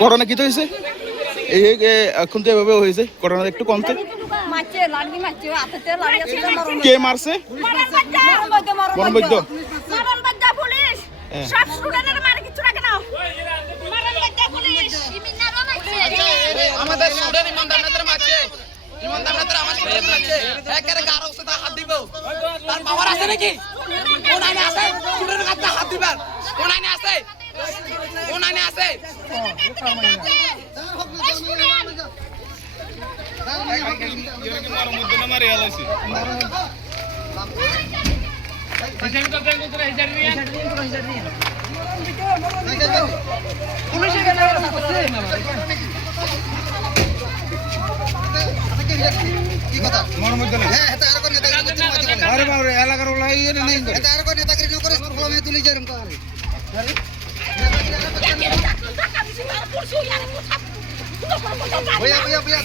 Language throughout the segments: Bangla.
ঘটনা কি তো হয়েছে? এই এখন তো এভাবে হয়েছে ঘটনা একটু কমতে কে মারছে? মরণ বাচ্চা মরণ বাচ্চা মরণ বৈদ্য? মরণ বাচ্চা। পুলিশ। হ্যাঁ। সব স্টুডেন্টের মারে কিছু রাখে না। মরণ বাচ্চা পুলিশ। ইমিনারও মারছে আমাদের স্টুডেন্ট ইমানদার মারছে। ইমানদার আমার স্টুডেন্ট মারছে। একেবারে গারো সাথে হাত দিব। তার পাওয়ার আছে নাকি? কোন আইনে আছে? স্টুডেন্ট হাত দিবার কোন আইনে আছে? কোন আইনে আছে আরে বাবরে এলাকার ওলা নেই এটা আর কোন নেতাগিরি ন করে প্রবলেমে তুলি যেরকম করে ভইয়া ভইয়া ভইয়া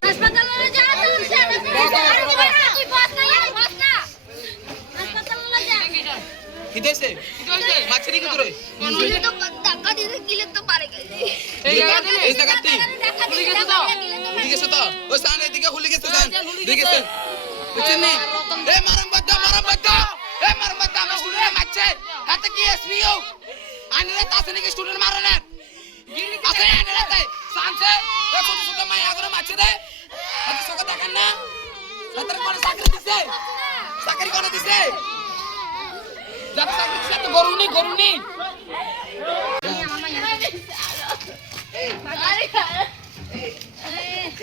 হাসপাতালে যা তুই সেটা তুই বাস না তুই বাস না হাসপাতালে যা কি দেশে মারছে নাকি তোরে পুলিশ তো পারে গেছে গেছে তো? ওই স্থান এদিকে হুলি গেছে স্থান দেখেছে বুঝছেন নি? এ মারম বাদ্দা মারম বাদ্দা এ মারম বাদ্দা আমার স্টুডেন্ট মারছে। হাতে কি এসপিও আনলে তাসে নাকি স্টুডেন্ট মারে না আছে আনলে তাই সানছে এ ছোট ছোট মাই আগরে মারছে দে হাতে সকা দেখেন না। সাতরে কোন চাকরি দিছে? চাকরি কোন দিছে? যাতে চাকরি দিছে তো গরুনি গরুনি আরে।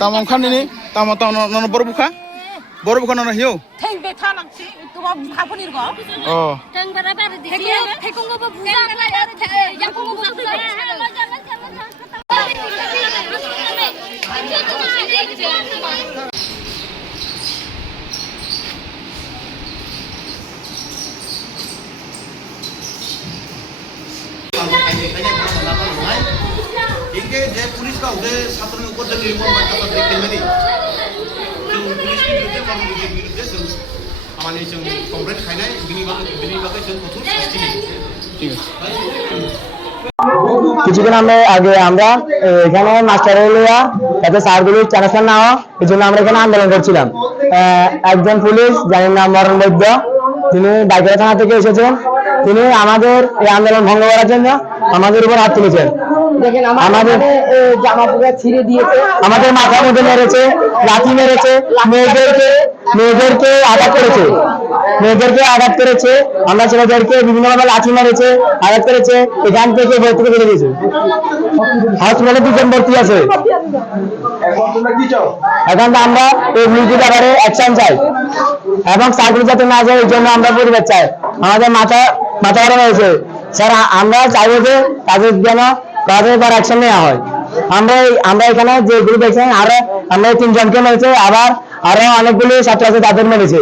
তামাম খান নি তামা তাম নন বড় বুখা বড় বুখা নন হিও ঠেং বেথা লাগছে তোমার খাপনির গো ও টেং বেড়া বেড়া দিছি ঠেকুঙ্গ বুঝা ইয়াকুঙ্গ বুঝা इनके जे पुलिस का उदय छात्र में ऊपर जो रिपोर्ट बात करते देखते मेरी जो पुलिस के विरुद्ध मामले के विरुद्ध जो हमारे जो कंप्लेंट खाना है बिनी बात बिनी बात जो कठोर शास्ति है ঠিক আছে কিছুদিন আমরা আগে আমরা এ, এখানে মাস্টার লইয়া যাতে স্যারগুলির ট্রান্সফার না হয় এই জন্য আমরা এখানে আন্দোলন করছিলাম আহ, একজন পুলিশ জানেন নাম মরণ বৈদ্য তিনি বাইকের থানা থেকে এসেছেন তিনি আমাদের এই আন্দোলন ভঙ্গ করার জন্য আমাদের উপর হাত তুলেছেন। আমাদের দিয়েছে। আমাদের মাথার মধ্যে মেরেছে লাঠি মেরেছে মেয়েদেরকে মেয়েদেরকে আঘাত করেছে। মেয়েদেরকে আঘাত করেছে আমরা ছেলেদেরকে বিভিন্ন ভাবে লাঠি মেরেছে আঘাত করেছে এখান থেকে ভর্তি করে দিয়েছে হসপিটালে দুজন ভর্তি আছে। এখন তো আমরা এই মিউজিক ব্যাপারে অ্যাকশন চাই। এবং চাকরি যাতে না যায় এই জন্য আমরা পরিবার চাই। আমাদের মাথা মাথা গরম হয়েছে। স্যার, আমরা চাইব যে তাদের যেন তাদের উপর অ্যাকশন নেওয়া হয়। আমরা আমরা এখানে যে গ্রুপ দেখছেন, আরও আমরা তিনজনকে মেরেছে, আবার আরও অনেকগুলি ছাত্র আছে তাদের মেরেছে।